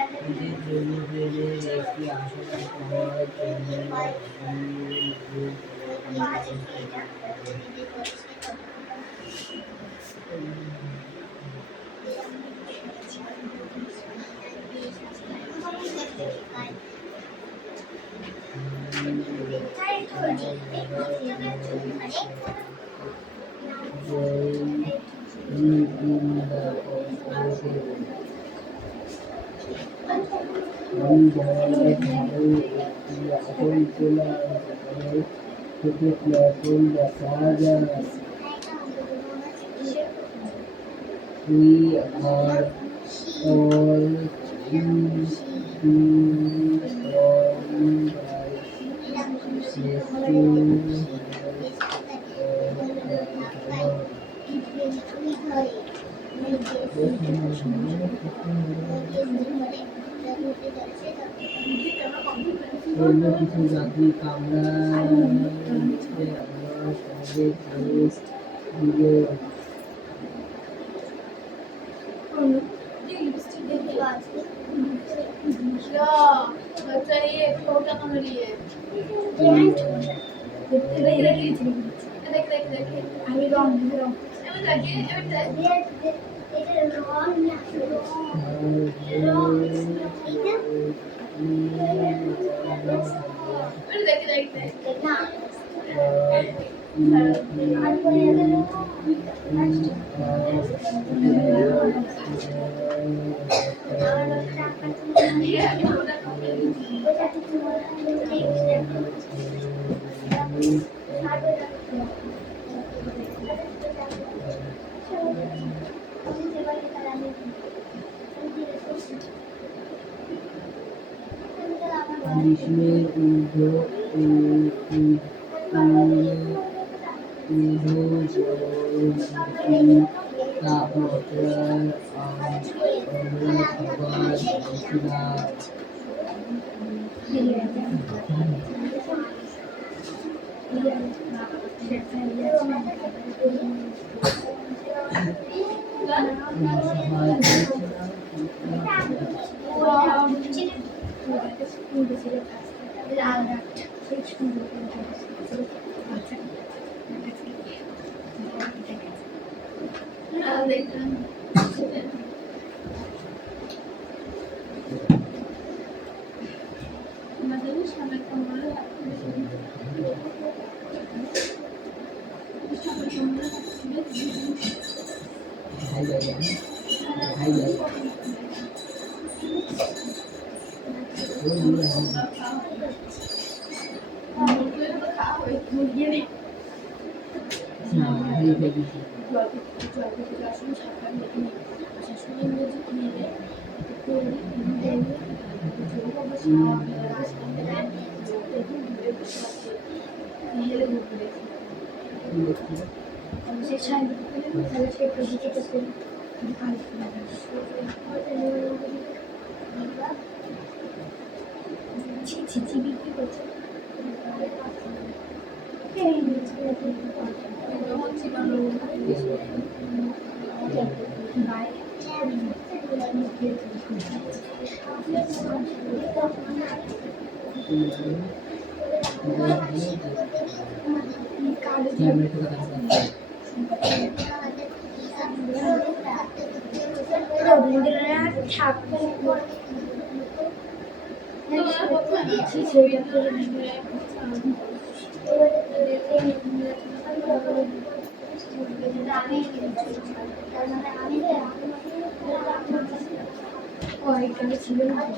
এদের জন্য প্রেমের একটি আসল হওয়ার জন্য আমি বলার ভালো একটি আসল তোলা থেকে প্ল্যাটফর্ম দেখা যায় We are all informed অন্য কিছু জাতি কামড়ায় আমরা সঙ্গে টেস্ট দিব গ্রীষ্মের তাপমাত্রার আমরা খাবার বেশিরভাগ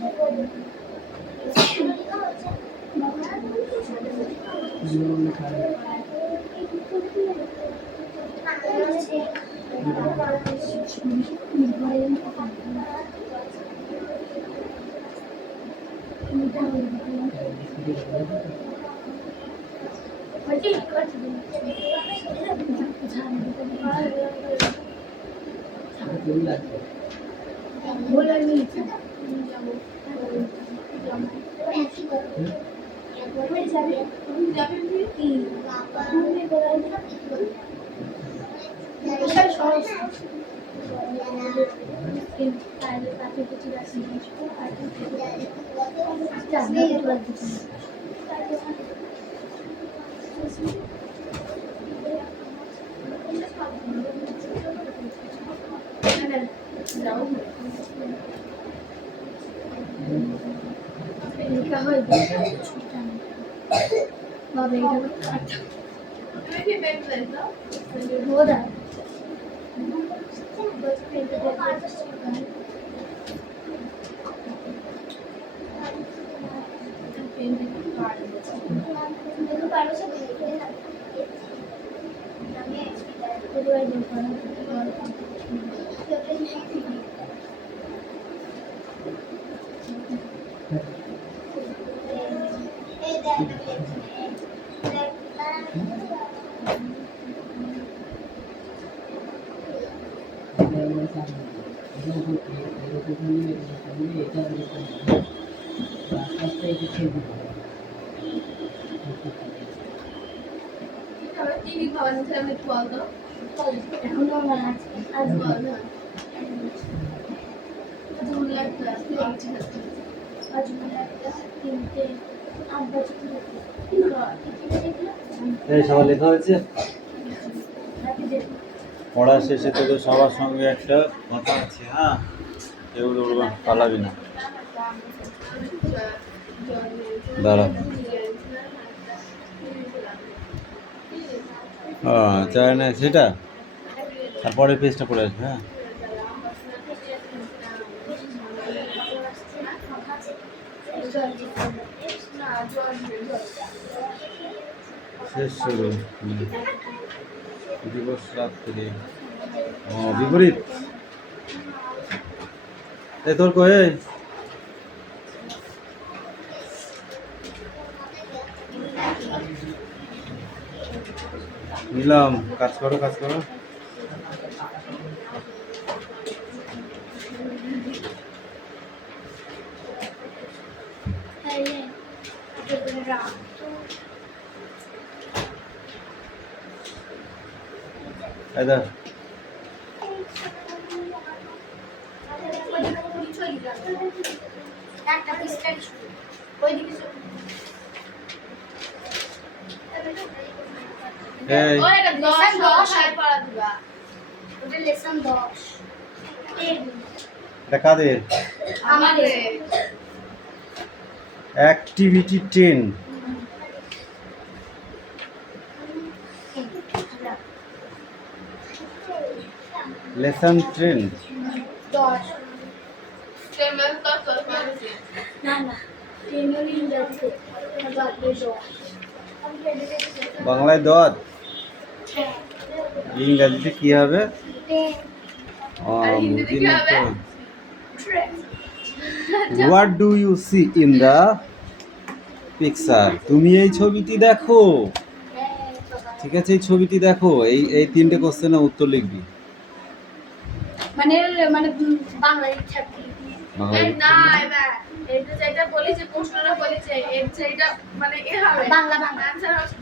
এই সবার লেখা হয়েছে। পড়া শেষে তোদের সবার সঙ্গে একটা কথা আছে, হ্যাঁ? কেউ দৌড়বা, পালাবি না। দাঁড়া, চাই না সেটা, তারপরে পেজটা পড়ে আসবে। হ্যাঁ, শেষ শুরু দিবস রাত্রি। বিপরীত এ তোর কয়ে নিলাম। কাজ করো, কাজ করো। এদার কাদের অ্যাক্টিভিটি 10 লেসন 10 বাংলায় 10, ইংরেজিতে কি হবে? What do you see in the picture? তুমি এই ছবিটি দেখো, ঠিক আছে? এই ছবিটি দেখো। এই তিনটে কোশ্চেনের উত্তর লিখবি। মানে মানে বাংলায় ছাত্রী না এবার এটা যেটা বলি যে প্রশ্নটা বলেছে এর যেটা মানে এ হবে বাংলা বাংলা आंसर হবে।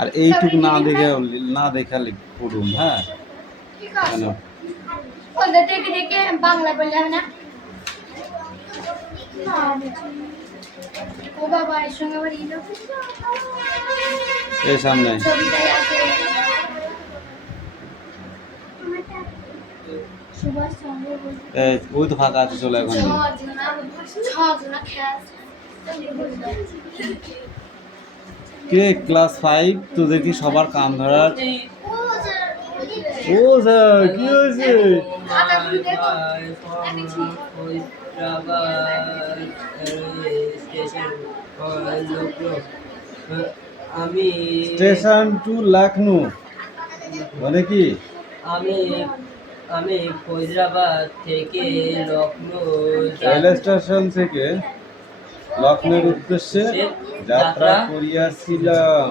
আর এইটুকু না দেখা পড়ুন। হ্যাঁ, ঠিক আছে ওটা দেখে দেখে বাংলা বললে হবে না। ও বাবা এর সঙ্গে আবার ইলো এই সামনে ছবিটাই আছে সুভাষ চন্দ্র বোস। এই ওই তো ফাঁকা আছে, চলে এখন। ছজনা খেলা কে ক্লাস 5? তোদের কি সবার কান ধরার? ও স্যার, কি হয়েছে? আমি স্টেশন টু লখনৌ মানে কি? আমি ফৈজাবাদ থেকে লখনৌ রেল স্টেশন থেকে লখনৌর উদ্দেশ্যে যাত্রা করিয়াছিলাম।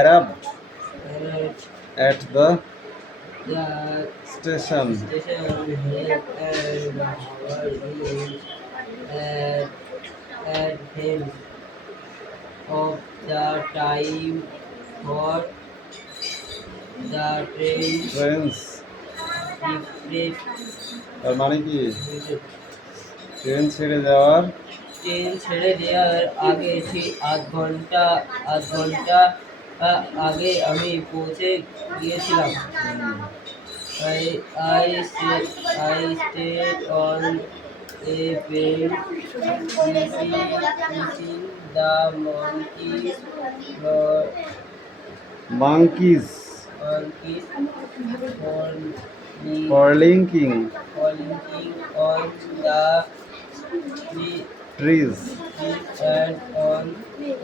arrived at the station advance of the time for the train trains departed. তার মানে কি ট্রেন ছেড়ে যাওয়ার ট্রেন ছেড়ে দেওয়ার আগে ঠিক আধ ঘন্টা আগে আমি পৌঁছে গিয়েছিলাম। I stayed on a bed eating the monkeys monkeys frolicking falling on the tree trees and on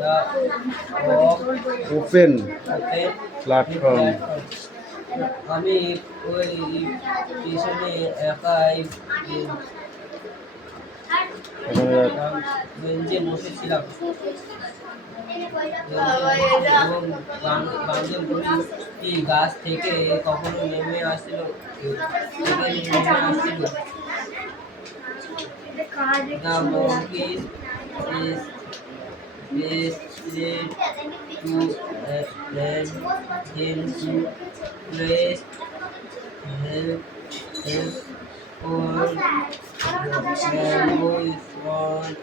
the open open platform. আমি ওই স্টেশনে একাই বেঞ্চে বসেছিলাম এবং বান্ধবী গাছ থেকে কখনো নেমে আসছিল। The monkeys is to land him to place help for bamboo is one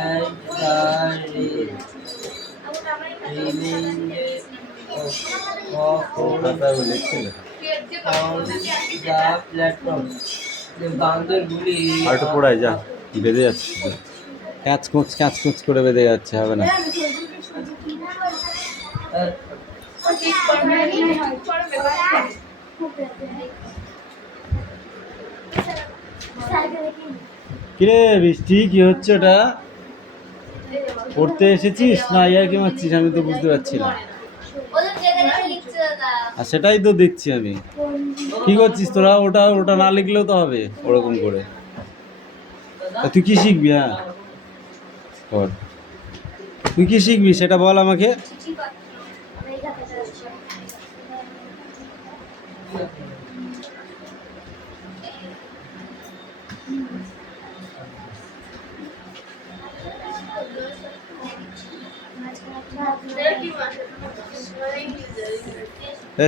and the remainder of খাতায় লিখছিল on the platform. বান্দরগুলি আর একটু পড়াই যা বেঁধে যাচ্ছে ক্যাচ কুচ করে বেঁধে যাচ্ছে হবে না কিরে বৃষ্টি কি হচ্ছে ওটা পড়তে এসেছিস না ইয়ার কি মারছিস আমি তো বুঝতে পারছি না আর সেটাই তো দেখছি আমি কি করছিস তোরা ওটা ওটা না লিখলেও তো হবে ওরকম করে তা তুই কি শিখবি হ্যাঁ কর তুই কি শিখবি সেটা বল আমাকে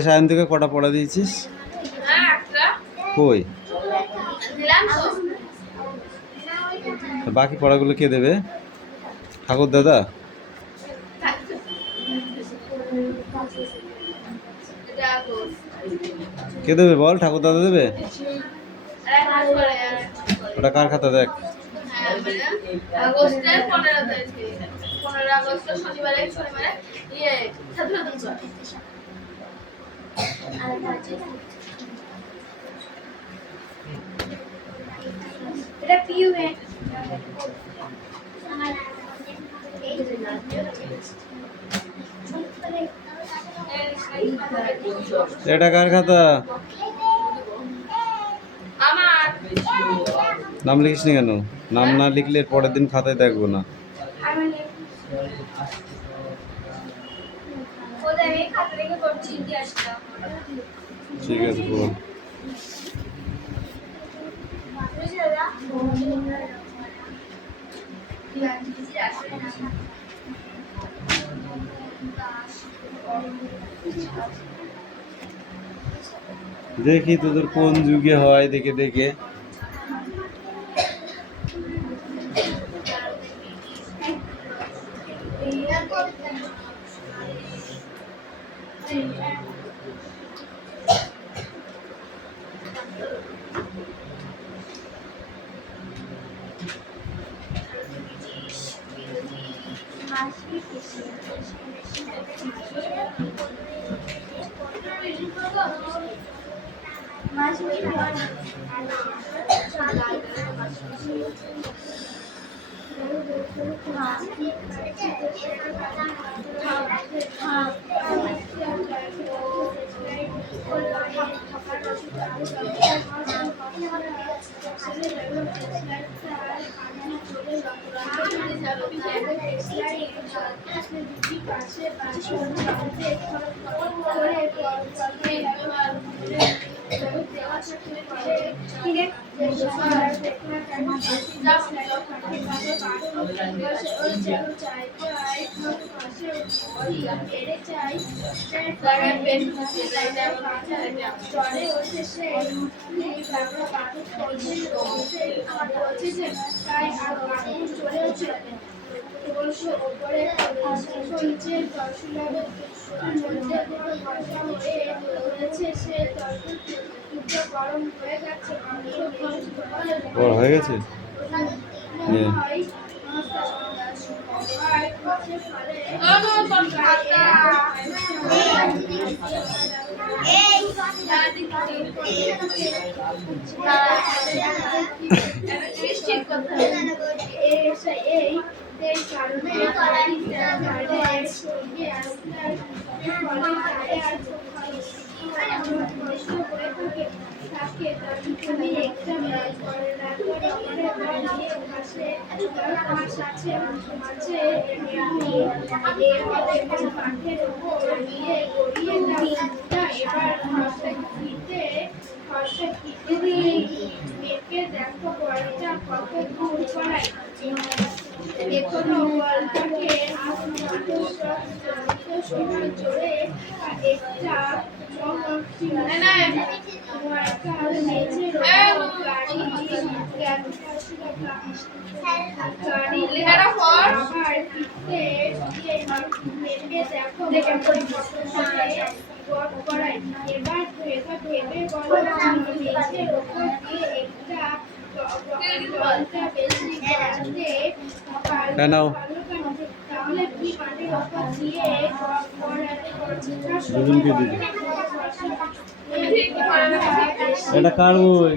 সায়ন থেকে কটা পড়া দিয়েছিস কই বাকি পড়াগুলো কে দেবে ঠাকুর দাদা কে দেবে বল ঠাকুর দাদা দেবে ওটা কার খাতা দেখ আগস্টের 15 আগস্ট শনিবারে ছাত্রদিবস এটা পিইউ है এটা কার খাতা আমার নাম লিখিস নি কেন নাম না লিখলে এর পরের দিন খাতায় দেখবো না ঠিক আছে বল দেখি তোদের কোন যুগে হয় দেখে দেখে ওর হয়ে গেছে নে। নাও দুজনকে দিবি। এটা কার বই?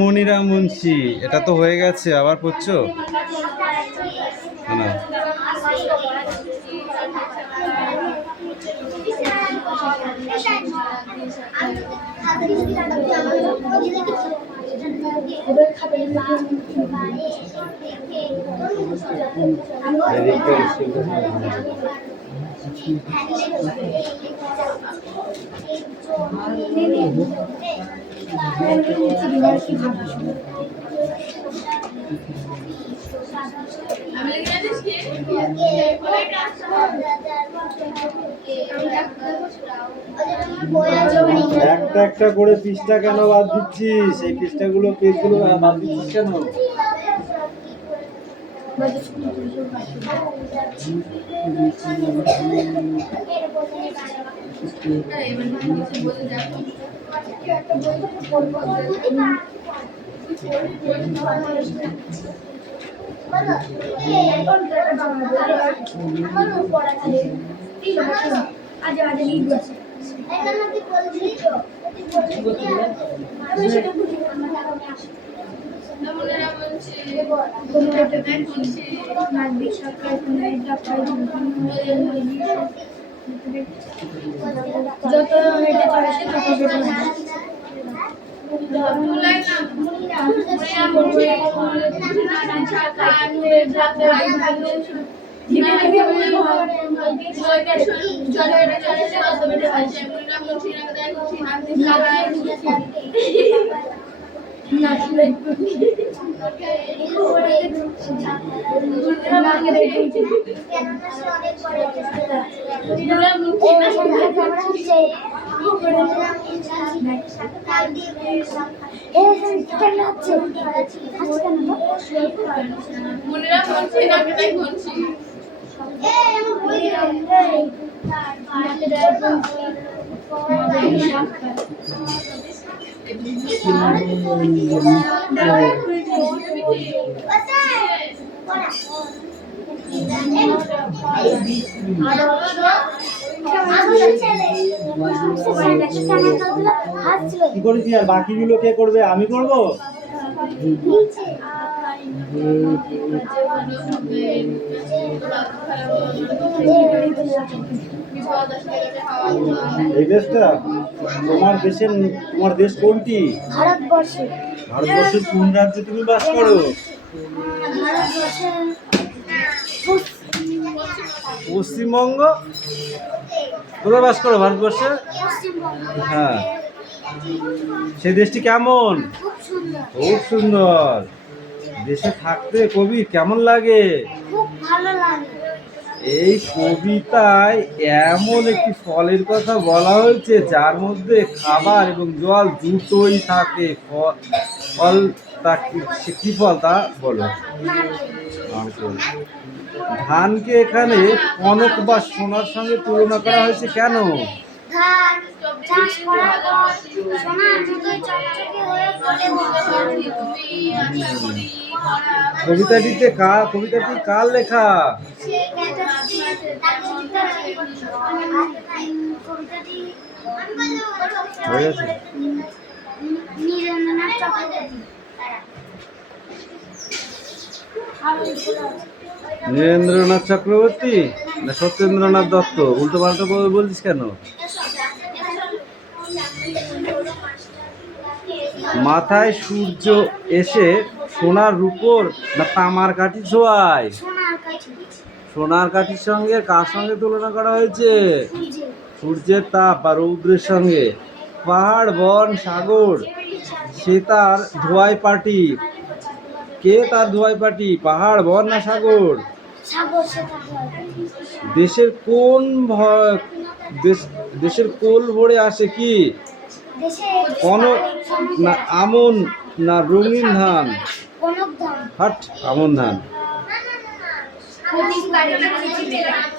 মনিরা মুন্সি, এটা তো হয়ে গেছে, আবার পড়ছো না? একটা একটা করে পৃষ্ঠা কেন বাদ দিচ্ছিস? এই পৃষ্ঠাগুলো পেজগুলো বাদ দিচ্ছিস কেন? কি করেছি আর বাকিগুলো কে করবে? আমি করবো। এই দেশটা তোমার দেশ কোনটি? ভারতবর্ষে। ভারতবর্ষের কোন রাজ্যে তুমি বাস করো? পশ্চিমবঙ্গ। তোমরা বাস করো ভারতবর্ষে? হ্যাঁ। সেই দেশটি কেমন? খুব সুন্দর। দেশে থাকতে কবি কেমন লাগে? খুব ভালো লাগে। এই কবিতায় এমন একটি ফলের কথা বলা হয়েছে যার মধ্যে খাবার এবং জল দুটোই থাকে। ফল তা কি ফল তা বলো? নারকেল। ধানকে এখানে কনক বা সোনার সঙ্গে তুলনা করা হয়েছে কেন? ধান চাষ করার পর সোনার মতোই চকচকে হয়ে ফলে কবিতাটি কার লেখা? হয়ে গেছে। নীরেন্দ্রনাথ চক্রবর্তী। নীরেন্দ্রনাথ চক্রবর্তী না সত্যেন্দ্রনাথ দত্ত? উল্টো পাল্টা বলছিস কেন? মাথায় সূর্য এসে সোনার রূপোর না তামার কাঠি ছোঁয়ায়? সোনার কাঠির সঙ্গে কার সঙ্গে তুলনা করা হয়েছে? সূর্যের তাপ বা রৌদ্রের সঙ্গে। পাহাড় বন সাগর সে তার ধোঁয়ায় পাটি। কে তার ধোঁয়ায় পাটি? পাহাড় বন না সাগর? দেশের কোল ভরে আসে কি? কনক না আমন না রঙিন ধান? হাট আমন ধান।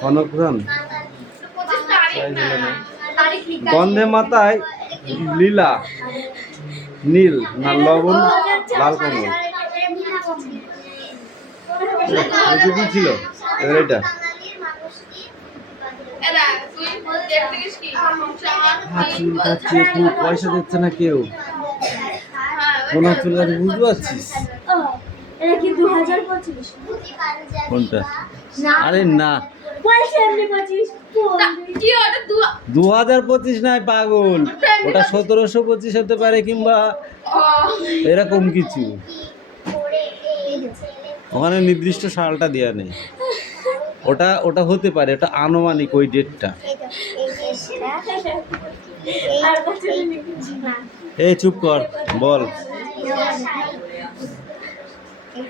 কনক ধান। গন্ধে মাথায় লীলা নীল না লবণ লাল কমল? কি ছিল এবার এটা? চুল কাটছে, খুব পয়সা দিচ্ছে না কেউ। কোন চুল কাটছে বুঝতে পারছিস? কোনটা? আরে না 2025 নয় পাগল, ওটা 1725 হতে পারে কিংবা এরকম কিছু। ওখানে নির্দিষ্ট সালটা দেওয়া নেই। ওটা হতে পারে, ওটা আনুমানিক ওই ডেটটা। এই চুপ কর, বল।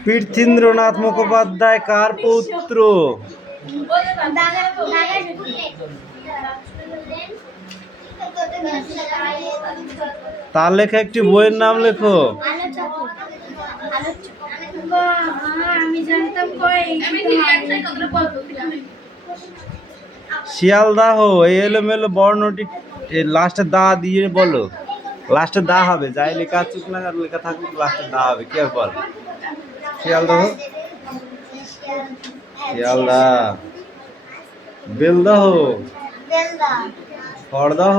পৃথ্বীন্দ্রনাথ মুখোপাধ্যায় কার পুত্র? তার লেখা একটি বইয়ের নাম লেখো। শিয়ালদাহ। এই এলোমেলো বর্ণটি লাস্টে দা দিয়ে বলো। লাস্টে দা হবে, যাই লেখা চুপ না আর লেখা থাকুক লাস্টে দা হবে। কি আর বল? শিয়ালদাহ, শিয়ালদা। বেলদাহ, খড়দাহ।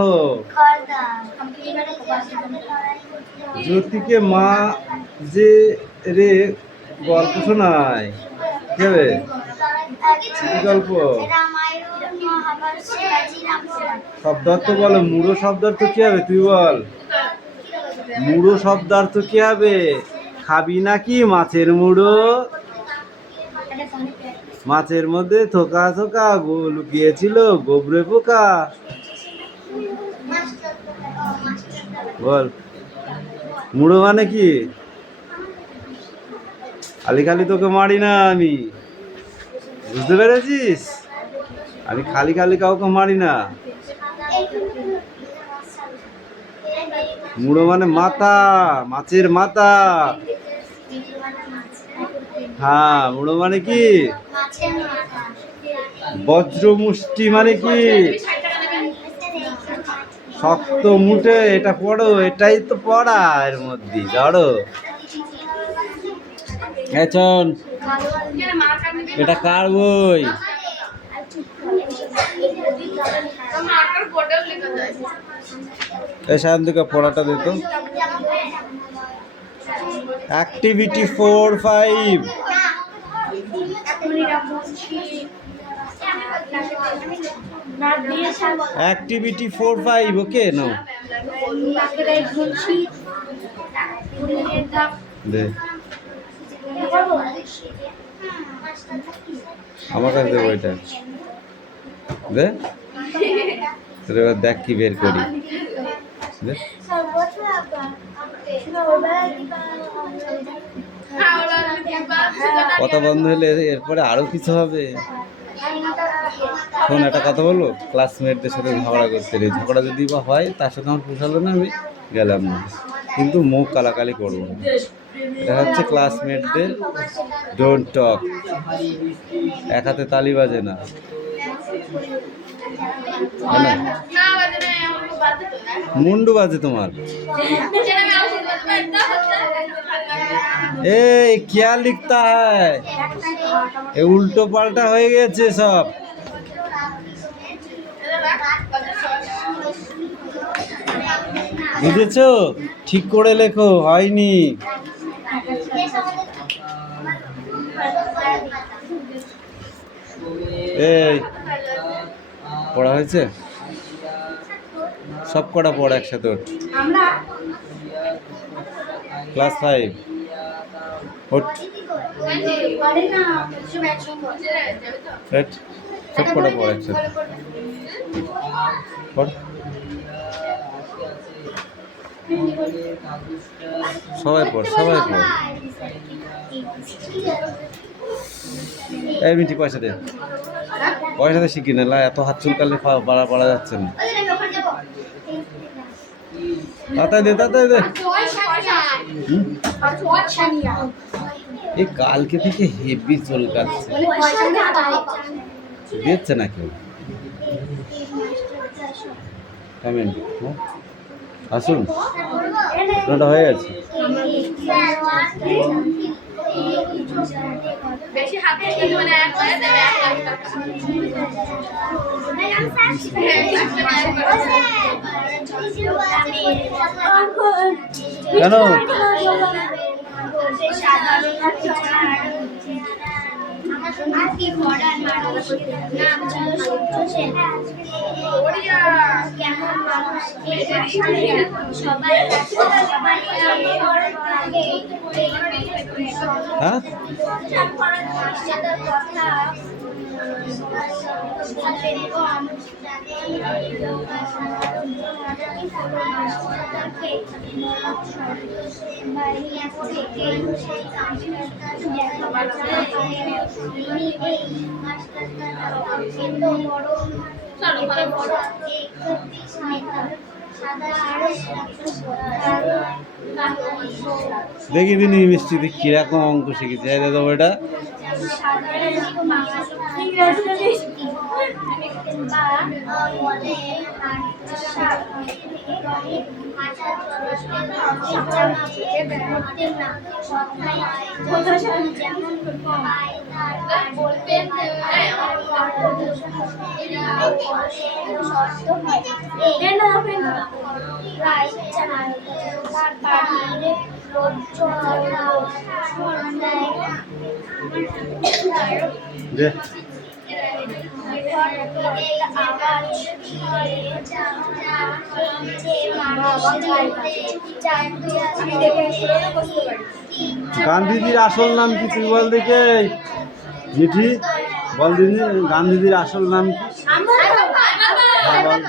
জ্যোতিকে মা যে রে গল্প শোনায় কি হবে? কি গল্প? শব্দার্থ বলো। মূঢ় শব্দার্থ কি হবে তুই বল? মূঢ় শব্দার্থ কি হবে? খাবি নাকি মাছের মুড়ো? মাছের মধ্যে থোকা থোকা লুকিয়েছিল গোবরে পোকা। বল মুড়ো মানে কি? খালি খালি তোকে মারি না আমি, বুঝতে পেরেছিস? আমি খালি খালি কাউকে মারি না। মুড়ো মানে মাথা, মাছের মাথা। হ্যাঁ, মুড়ো মানে কি? বজ্রমুষ্টি মানে কি? শক্ত মুঠে। এটা পড়ো, এটাই তো পড়া এর মধ্যে। ধরো এখন এটা কার বই? এই সায়ন দিকে পড়াটা দিত। অ্যাক্টিভিটি 4-5 অ্যাক্টিভিটি 4-5 ওকে নো দে আমার কাছে দে বইটা দে তোর এবার দেখ কি বের করি দে কথা বন্ধ হলে এরপরে আরো কিছু হবে শোন একটা কথা বলবো ক্লাসমেটদের সাথে ঝগড়া করতে রে ঝগড়া যদি বা হয় তার সাথে আমার পোষালো না আমি গেলাম না কিন্তু মুখ কালাকালি করবো না দেখা যাচ্ছে ক্লাসমেটদের ডোন্ট টক এক হাতে তালি বাজে না মুন্ডু বাজে তোমার ए क्या लिखता है ये उल्टो पाल्टा হয়ে গেছে সব বুঝেছো ঠিক করে লেখো হয়নি এই পড়া হয়েছে সব কটা পড়া একসাথে ওঠ ক্লাস 5 ওঠ সব কটা পড়া একসাথে পড় সবাই পড় এই মিটি পয়সা দে শিখি না এত হাত চুলকালে পাড়া যাচ্ছে না তাতাই দে এই কালকে থেকে হেভি চুলকাচ্ছে দিচ্ছে না কেউ কমেন্ট আসুন ওটা হয়ে গেছে বেশি হাতে মানে এক করে দেবে 1 লাখ টাকা দেখি দিন মিষ্টিতে কিরকম অঙ্ক শিখেছে দাদা ওটা গান্ধীজির আসল নাম কি তুই বল দেখে মিঠি বল দিদি গান্ধীজির আসল নাম কি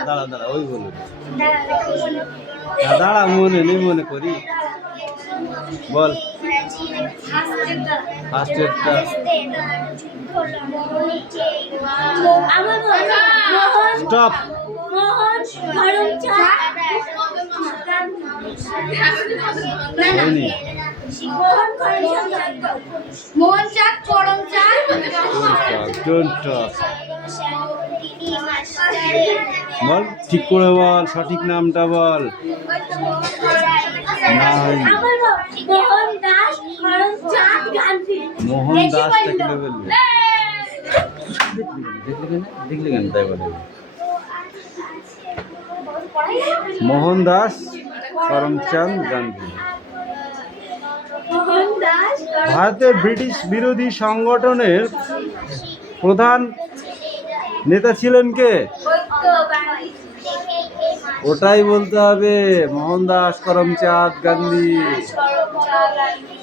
দাঁড়া ওই বলুন দাঁড়া মনে করি বল ফার্স্টেরটা স্টপ বল ঠিক করে বল সঠিক নামটা বল মোহন দাস দেখলে কেন তাই বলে মোহন দাস করমচাঁদ গান্ধী মোহনদাস ভারতের ব্রিটিশ বিরোধী সংগঠনের প্রধান নেতা ছিলেন কে? ঐক্যবাদী ওটাই বলতে হবে, মোহনদাস করমচাঁদ গান্ধী। করমচাঁদ গান্ধী